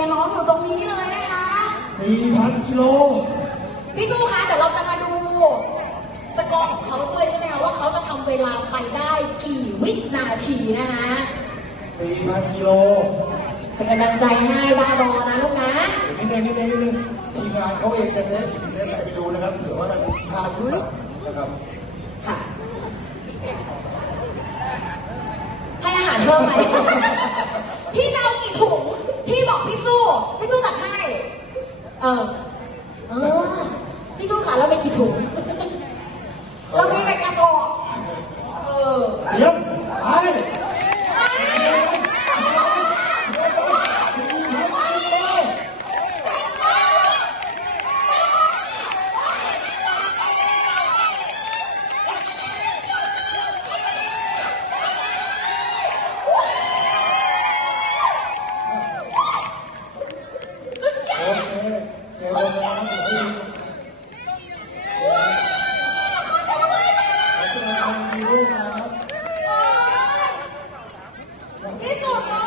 ยร์น้องอยู่ตรงนี้เลยนะคะ 4,000กิโล พี่สู้คะเดี๋ยวเราจะมาดูสกอร์ของเขาด้วยใช่ไหมคะว่าเขาจะทำเวลาไปได้กี่วินาทีนะคะ4,000กิโลเป็นกำลังใจให้บ้าบอนะลูกนะนิดนึงนิดนึงนิดนึงทีมงานเขาเองจะเซฟกี่เซฟอะไรไปดูนะครับเผื่อว่ามันพลาดขึ้นมานะครับค่ะให้อาหารเพิ่มไหม พี่จะเอากี่ถุง พี่สู้พี่สู้จัดให้ เออ เออ พี่สู้ค่ะเรามีกี่ถุง 你怎么？